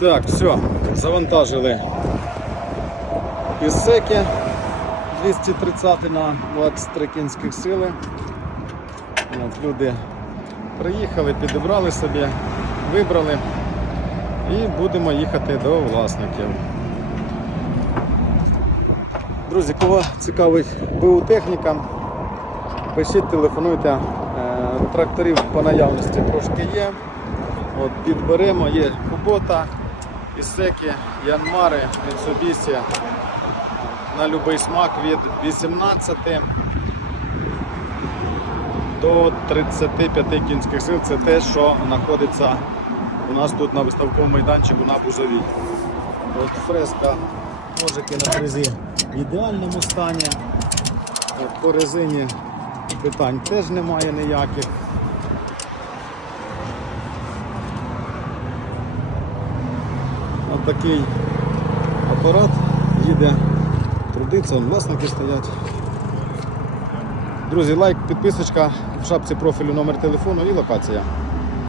Так, все, завантажили пісеки 230 на 23 кінських сили. От, люди приїхали, підібрали собі, вибрали і будемо їхати до власників. Друзі, кого цікавить БУ техніка, пишіть, телефонуйте. Е, Тракторів по наявності трошки є. От, підберемо, є Кубота, Ісеки, Янмари, Mitsubishi на будь-який смак від 18 до 35 кінських сил. Це те, що знаходиться у нас тут на виставковому майданчику на Бузовій. От фреска, ножики на фрезі в ідеальному стані. От, По резині питань теж немає ніяких. Такий апарат їде, трудиться, власники стоять. Друзі, лайк, підписочка, в шапці профілю номер телефону і локація.